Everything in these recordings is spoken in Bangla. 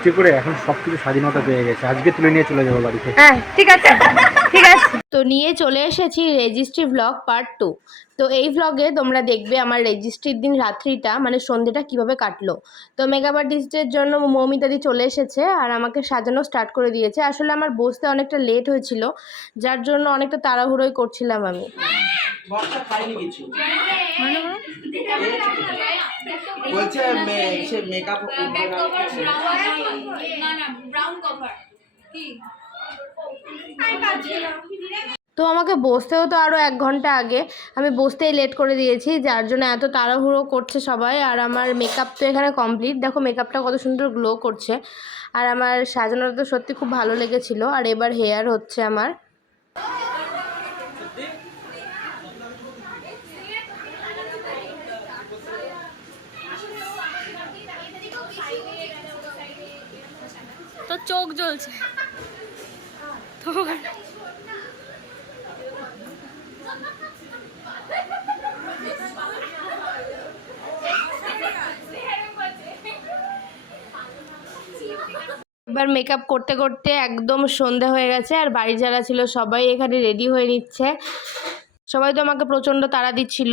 রেজিস্ট্রি করে এখন সবকিছু স্বাধীনতা পেয়ে গেছে। আজকে তুলে নিয়ে চলে যাবো বাড়িতে। হ্যাঁ ঠিক আছে ঠিক আছে। তো নিয়ে চলে এসেছি রেজিস্ট্রি ব্লগ পার্ট 2। তো এই ব্লগে তোমরা দেখবে আমার রেজিস্ট্রির দিন রাত্রিটা মানে সন্ধ্যেটা কিভাবে কাটলো। তো মেকআপ আর্টিস্টের জন্য মৌমিতাদি চলে এসেছে আর আমাকে সাজানো স্টার্ট করে দিয়েছে। আসলে আমার বসতে অনেকটা লেট হয়েছিল, যার জন্য অনেকটা তাড়াহুড়োই করছিলাম আমি। তো আমাকে বসতেও তো আরও 1 ঘন্টা আগে, আমি বসতেই লেট করে দিয়েছি, যার জন্য এত তাড়াহুড়ো করছে সবাই। আর আমার মেকআপ তো এখানে কমপ্লিট, দেখো মেকআপটা কত সুন্দর গ্লো করছে। আর আমার সাজানোটা তো সত্যি খুব ভালো লেগেছিল। আর এবার হেয়ার হচ্ছে আমার। তো চোখ জ্বলছে তো এবার মেকআপ করতে করতে একদম সন্ধে হয়ে গেছে আর বাড়ি যারা ছিল সবাই এখানে রেডি হয়ে নিচ্ছে। সবাই তো আমাকে প্রচণ্ড তাড়া দিচ্ছিল।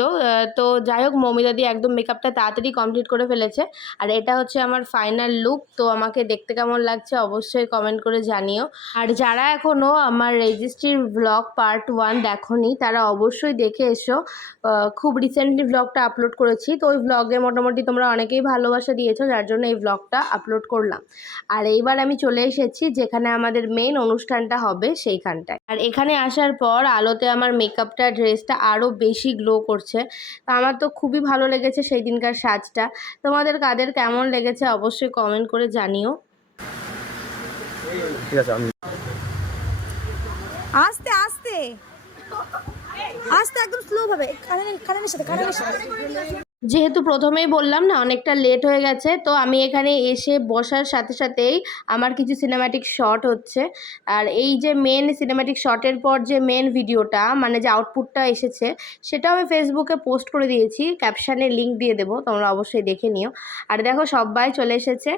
তো যাই হোক মৌমিতাদি একদম মেকআপটা তাড়াতাড়ি কমপ্লিট করে ফেলেছে। আর এটা হচ্ছে আমার ফাইনাল লুক। তো আমাকে দেখতে কেমন লাগছে অবশ্যই কমেন্ট করে জানিও। আর যারা এখনও আমার রেজিস্ট্রির ব্লগ পার্ট 1 দেখোনি তারা অবশ্যই দেখে এসো। খুব রিসেন্টলি ব্লগটা আপলোড করেছি। তো ওই ব্লগে মোটামুটি তোমরা অনেকেই ভালোবাসা দিয়েছো, যার জন্য এই ব্লগটা আপলোড করলাম। আর এইবার আমি চলে এসেছি যেখানে আমাদের মেইন অনুষ্ঠানটা হবে সেইখানটায়। আর এখানে আসার পর আলোতে আমার মেকআপটা ড্রেসটা আরও বেশি গ্লো করছে। তো আমার তো খুবই ভালো লেগেছে সেই দিনকার সাজটা। তোমাদের কাদের কেমন লেগেছে অবশ্যই কমেন্ট করে জানিও। ঠিক আছে, আমি আস্তে আস্তে আস্তে একদম স্লো ভাবে কানের সাথে যেহেতু প্রথমেই বললাম না অনেকটা লেট হয়ে গেছে, তো আমি এখানে এসে বসার সাথে সাথেই আমার কিছু সিনেম্যাটিক শট হচ্ছে। আর এই যে মেন সিনেম্যাটিক শটের পর যে মেন ভিডিওটা মানে যে আউটপুটটা এসেছে সেটাও আমি ফেসবুকে পোস্ট করে দিয়েছি, ক্যাপশানে লিঙ্ক দিয়ে দেবো, তোমরা অবশ্যই দেখে নিও। আর দেখো সবাই চলে এসেছে।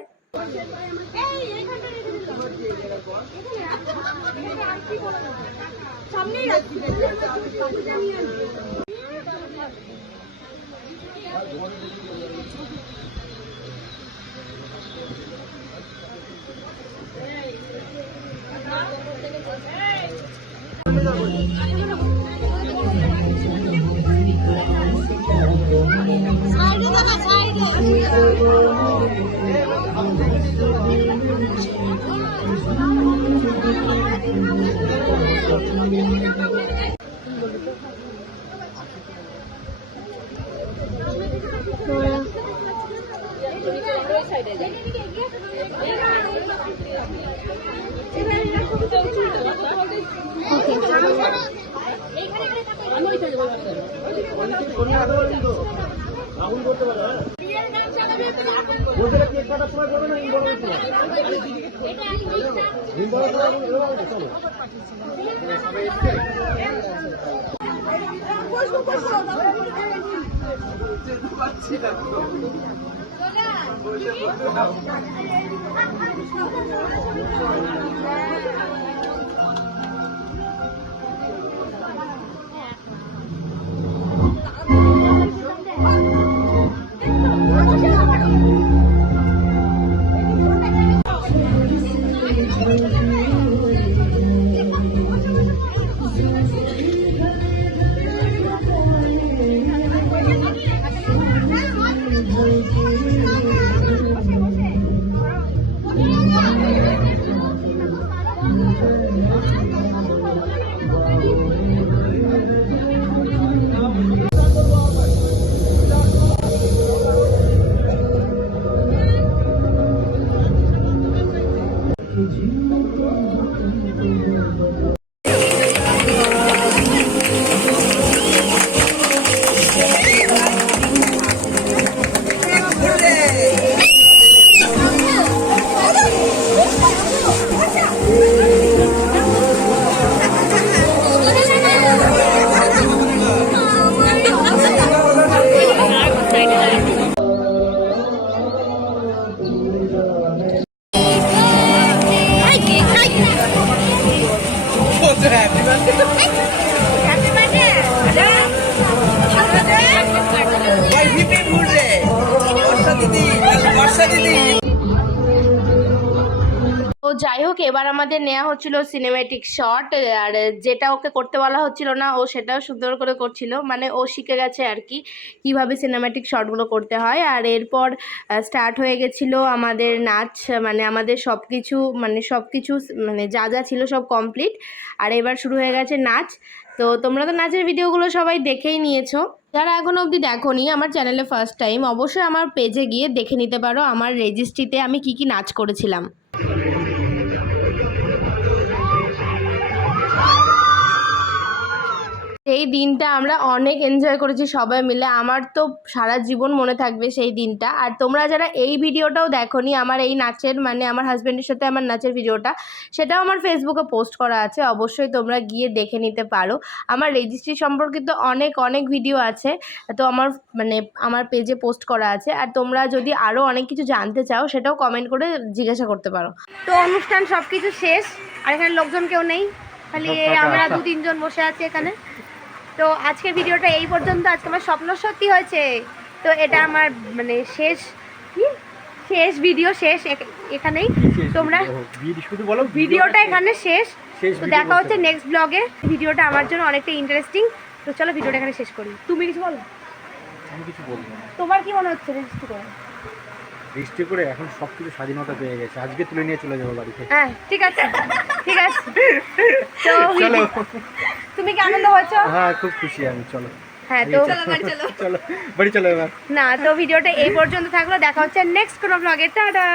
তো যাই হোক, এবার আমাদের নেওয়া হচ্ছিল সিনেম্যাটিক শট, আর যেটা ওকে করতে বলা হচ্ছিল না ও সেটাও সুন্দর করে করছিল, মানে ও শিখে গেছে আর কি কীভাবে সিনেম্যাটিক শটগুলো করতে হয়। আর এরপর স্টার্ট হয়ে গেছিলো আমাদের নাচ, মানে আমাদের সব কিছু মানে যা যা ছিল সব কমপ্লিট, আর এবার শুরু হয়ে গেছে নাচ। তো তোমরা তো নাচের ভিডিওগুলো সবাই দেখেই নিয়েছো, যারা এখনো অবধি দেখোনি আমার চ্যানেলে ফার্স্ট টাইম, অবশ্যই আমার পেজে গিয়ে দেখে নিতে পারো আমার রেজিস্ট্রিতে আমি কি কি নাচ করেছিলাম। সেই দিনটা আমরা অনেক এনজয় করেছি সবাই মিলে, আমার তো সারা জীবন মনে থাকবে সেই দিনটা। আর তোমরা যারা এই ভিডিওটাও দেখোনি আমার এই নাচের, মানে আমার হাজব্যান্ডের সাথে আমার নাচের ভিডিওটা, সেটাও আমার ফেসবুকে পোস্ট করা আছে, অবশ্যই তোমরা গিয়ে দেখে নিতে পারো। আমার রেজিস্ট্রি সম্পর্কিত অনেক অনেক ভিডিও আছে, তো আমার পেজে পোস্ট করা আছে। আর তোমরা যদি আরও অনেক কিছু জানতে চাও সেটাও কমেন্ট করে জিজ্ঞাসা করতে পারো। তো অনুষ্ঠান সব কিছু শেষ, আর এখানে লোকজন কেউ নেই, খালি আমরা 2-3 জন বসে আছি এখানে। তো আজকের ভিডিওটা এই পর্যন্ত। আজকে আমার স্বপ্ন সত্যি হয়েছে, তো এটা আমার মানে শেষ ভিডিও, শেষ এখানেই। তোমরা শুধু বলো ভিডিওটা এখানে শেষ। তো ভিডিও দেখা হচ্ছে নেক্সট ব্লগে। ভিডিওটা আমার জন্য অনেকটা ইন্টারেস্টিং, তো চলো ভিডিওটা এখানে শেষ করি। তুমি কিছু বলো। আমি কিছু বলবো না। তোমার কি মনে হচ্ছে রেজিস্ট্রি করে? রেজিস্ট্রি করে এখন সব কিছু স্বাধীনতা পেয়ে গেছে, আজকে তুলে নিয়ে চলে যাবো বাড়িতে। হ্যাঁ ঠিক আছে, ঠিক আছে। তো চলো, তুমি কি আনন্দ হয়েছো? হ্যাঁ খুব খুশি আমি। চলো হ্যাঁ, তো চলো বাড়ি চলো এবার। না, তো ভিডিওটা এই পর্যন্ত থাকলো, দেখা হচ্ছে নেক্সট কোনো ব্লগে। টাটা।